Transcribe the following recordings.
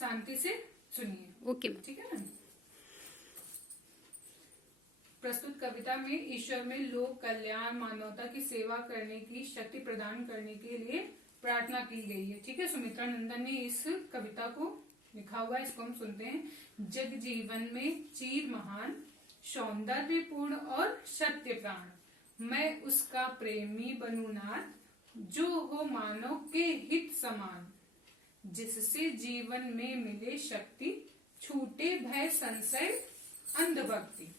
शांति से सुनिए। ओके। ठीक है ना। प्रस्तुत कविता में ईश्वर में लोक कल्याण, मानवता की सेवा करने की शक्ति प्रदान करने के लिए प्रार्थना की गई है। ठीक है, सुमित्रा नंदन ने इस कविता को लिखा हुआ है, इसको हम सुनते हैं। जग जीवन में चीर महान, सौंदर्यपूर्ण और सत्य प्राण, मैं उसका प्रेमी बनूं नाथ, जो हो मानव के हित समान, जिससे जीवन में मिले शक्ति, छूटे भय संशय अंधभक्ति,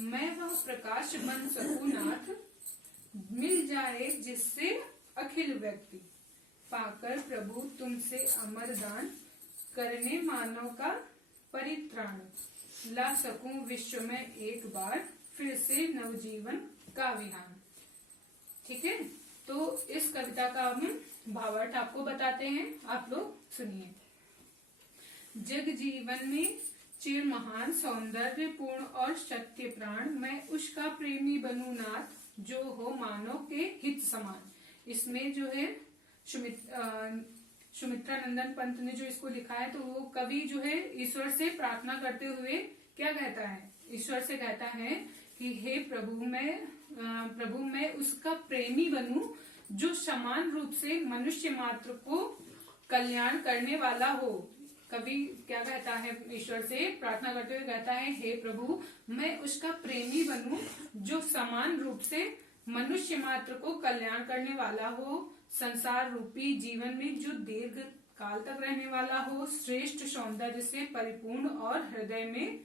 मैं वह प्रकाश बन सकूं नाथ, मिल जाए जिससे अखिल व्यक्ति, पाकर प्रभु तुमसे अमर दान, करने मानव का परित्राण, ला सकूं विश्व में एक बार, फिर से नवजीवन का विहान। ठीक है, तो इस कविता का हम भावार्थ आपको बताते हैं, आप लोग सुनिए। जग जीवन में चिर महान, सौंदर्यपूर्ण और सत्य प्राण, मैं उसका प्रेमी बनूं नाथ, जो हो मानव के हित समान। इसमें जो है सुमित्रा नंदन पंत ने जो इसको लिखा है, तो वो कवि जो है ईश्वर से प्रार्थना करते हुए क्या कहता है, ईश्वर से कहता है कि हे प्रभु मैं उसका प्रेमी बनूं, जो समान रूप से मनुष्य मात्र को कल्याण करने वाला हो। कवि क्या कहता है, ईश्वर से प्रार्थना करते हुए कहता है, हे प्रभु मैं उसका प्रेमी बनूं, जो समान रूप से मनुष्य मात्र को कल्याण करने वाला हो, संसार रूपी जीवन में जो दीर्घ काल तक रहने वाला हो, श्रेष्ठ सौंदर्य से परिपूर्ण और हृदय में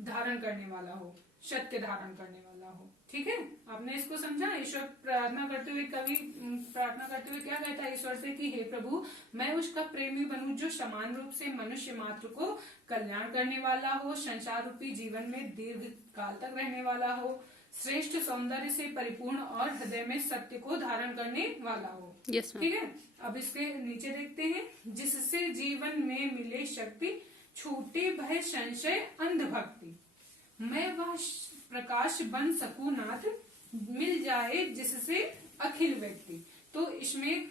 धारण करने वाला हो, सत्य धारण करने वाला हो। ठीक है, आपने इसको समझा। ईश्वर प्रार्थना करते हुए, कवि प्रार्थना करते हुए क्या कहता है ईश्वर से कि हे प्रभु मैं उसका प्रेमी बनूं, जो समान रूप से मनुष्य मात्र को कल्याण करने वाला हो, संसार रूपी जीवन में दीर्घ काल तक रहने वाला हो, श्रेष्ठ सौंदर्य से परिपूर्ण और हृदय में सत्य को धारण करने वाला हो। ठीक है, अब इसके नीचे देखते हैं। जिससे जीवन में मिले शक्ति, छूटे भय संशय अंधभक्ति, मैं वह प्रकाश बन सकूं नाथ, मिल जाए जिससे अखिल व्यक्ति। तो इसमें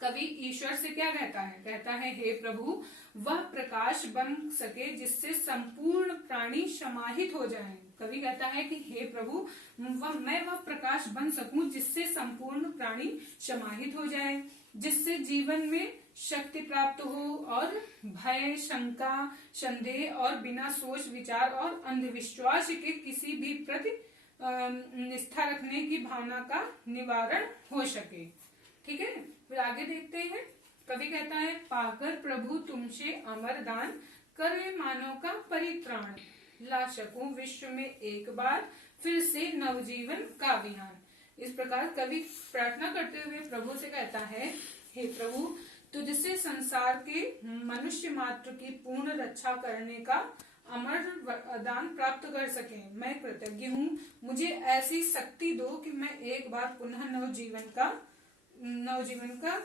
कवि ईश्वर से क्या कहता है हे प्रभु वह प्रकाश बन सके जिससे संपूर्ण प्राणी समाहित हो जाएं। कवि कहता है कि हे प्रभु मैं वह प्रकाश बन सकूं जिससे संपूर्ण प्राणी समाहित हो जाए, जिससे जीवन में शक्ति प्राप्त हो और भय, शंका, संदेह और बिना सोच विचार और अंधविश्वास के किसी भी प्रति निष्ठा रखने की भावना का निवारण हो सके। ठीक है, फिर आगे देखते हैं। कवि कहता है, पाकर प्रभु तुमसे अमर दान, करे मानव का परित्राण, ला सकूं विश्व में एक बार, फिर से नवजीवन का विहान। इस प्रकार कवि प्रार्थना करते हुए प्रभु से कहता है, हे प्रभु तुझसे संसार के मनुष्य मात्र की पूर्ण रक्षा करने का अमर दान प्राप्त कर सके। मैं कृतज्ञ हूँ, मुझे ऐसी शक्ति दो कि मैं एक बार पुनः नवजीवन का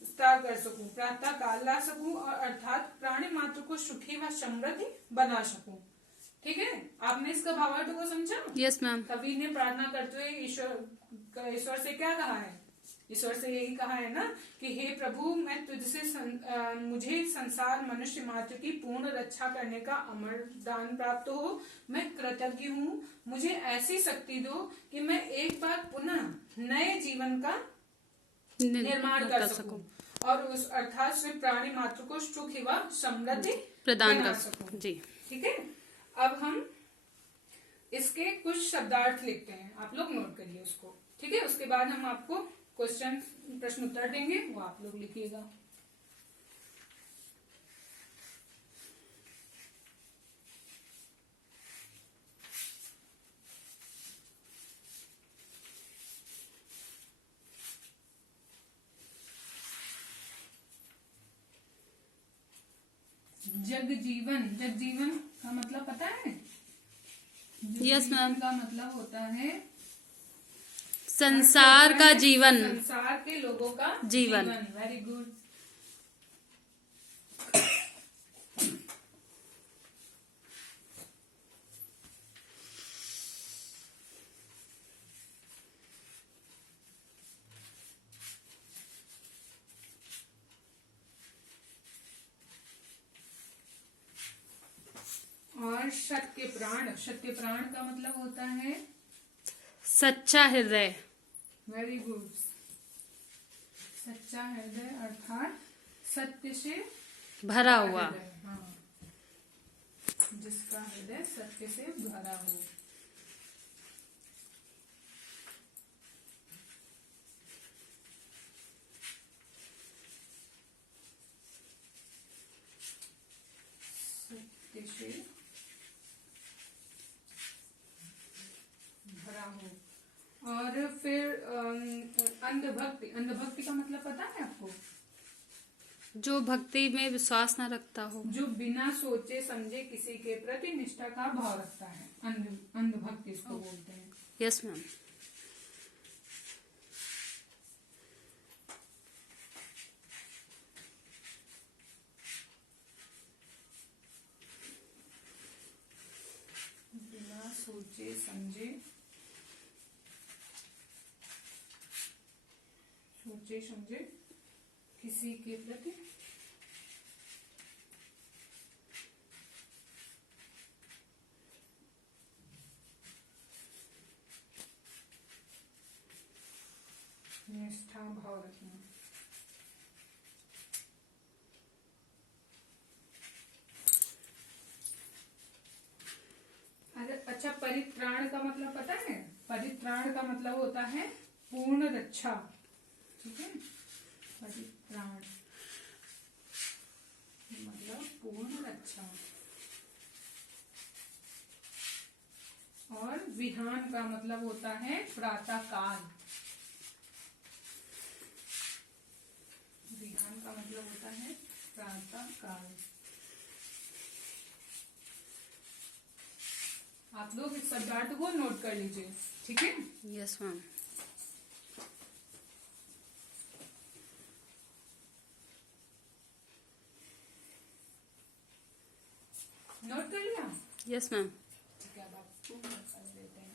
विस्तार कर सकूं, प्रातः काल ला सकूं और अर्थात प्राणी मात्र को सुखी व समृद्धि बना सकूं। ठीक है, आपने इसका भावार्थ को समझा? Yes ma'am. कवि ने प्रार्थना करते हुए ईश्वर से क्या कहा है? ईश्वर से यही कहा है ना कि हे प्रभु मैं तुझसे मुझे संसार मनुष्य मात्र की पूर्ण रक्षा करने का अमर दान प्राप्त हो। मैं कृतज्ञ हूँ, मुझे ऐसी शक्ति दो कि मैं एक बार पुनः नए जीवन का निर्माण कर सकूं और उस अर्थात से प्राणी मात्र को सुख व समृद्धि प्रदान कर सकूं। जी ठीक है, अब हम इसके कुछ शब्दार्थ लिखते हैं, आप लोग नोट करिए उसको। ठीक है, उसके बाद हम आपको प्रश्न उत्तर देंगे, वो आप लोग लिखिएगा। जग जीवन का मतलब पता है? Yes ma'am. का मतलब होता है संसार का जीवन, संसार के लोगों का जीवन। Very good. और सत्य प्राण का मतलब होता है सच्चा हृदय। Very good. सच्चा हृदय अर्थात सत्य से भरा हुआ। हृदय, हाँ, जिसका हृदय सत्य से भरा हो। सत्य से भरा हो। और फिर अंधभक्ति का मतलब पता है आपको? जो भक्ति में विश्वास न रखता हो। जो बिना सोचे समझे किसी के प्रति निष्ठा का भाव रखता है, अंधभक्ति इसको बोलते हैं। Yes ma'am. बिना सोचे समझे किसी के प्रति निष्ठा भाव रखना। अच्छा, परित्राण का मतलब पता है? परित्राण का मतलब होता है पूर्ण रक्षा। ठीक है, परित्राण मतलब पूर्ण रक्षा। और विहान का मतलब होता है प्रातः काल। विहान का मतलब होता है प्रातः काल। आप लोग इस शब्दार्थ को नोट कर लीजिए, ठीक है? Yes ma'am. नोट कर लिया? Yes ma'am. ठीक है, अब आपको नोट कर देते हैं।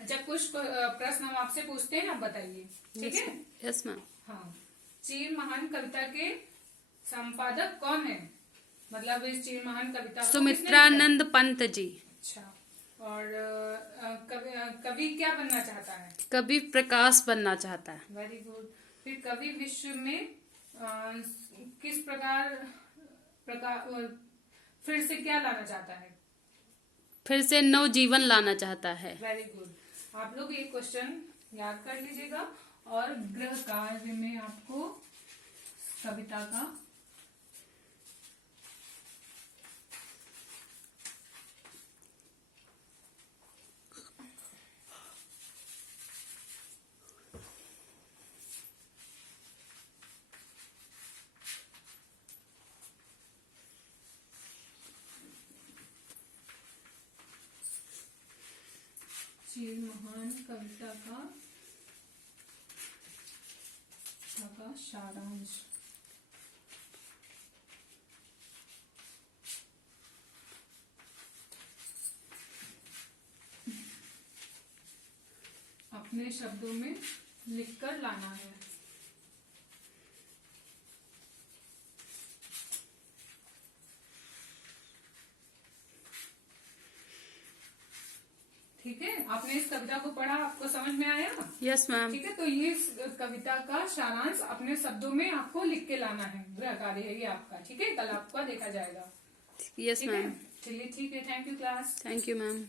अच्छा, कुछ प्रश्न हम आपसे पूछते हैं, आप बताइए, ठीक है? Yes ma'am. हाँ, चीर महान कविता के संपादक कौन है? मतलब इस चीर महान कविता को किसने लिखा? सुमित्रानंद पंत जी। अच्छा, और कवि क्या बनना चाहता है? कवि प्रकाश बनना चाहता है। Very good. फिर कवि विश्व में किस प्रकार फिर से क्या लाना चाहता है? फिर से नव जीवन लाना चाहता है। Very good. आप लोग ये क्वेश्चन याद कर लीजिएगा और गृह कार्य में आपको कविता का चीर महान कविता का सारांश। अपने शब्दों में लिखकर लाना है। ठीक है, आपने इस कविता को पढ़ा, आपको समझ में आया? Yes ma'am. ठीक है, तो ये इस कविता का सारांश अपने शब्दों में आपको लिख के लाना है। गृह कार्य है ये आपका, ठीक है? कल आपका देखा जाएगा। Yes ma'am. चलिए, ठीक है, thank you class. Thank you ma'am.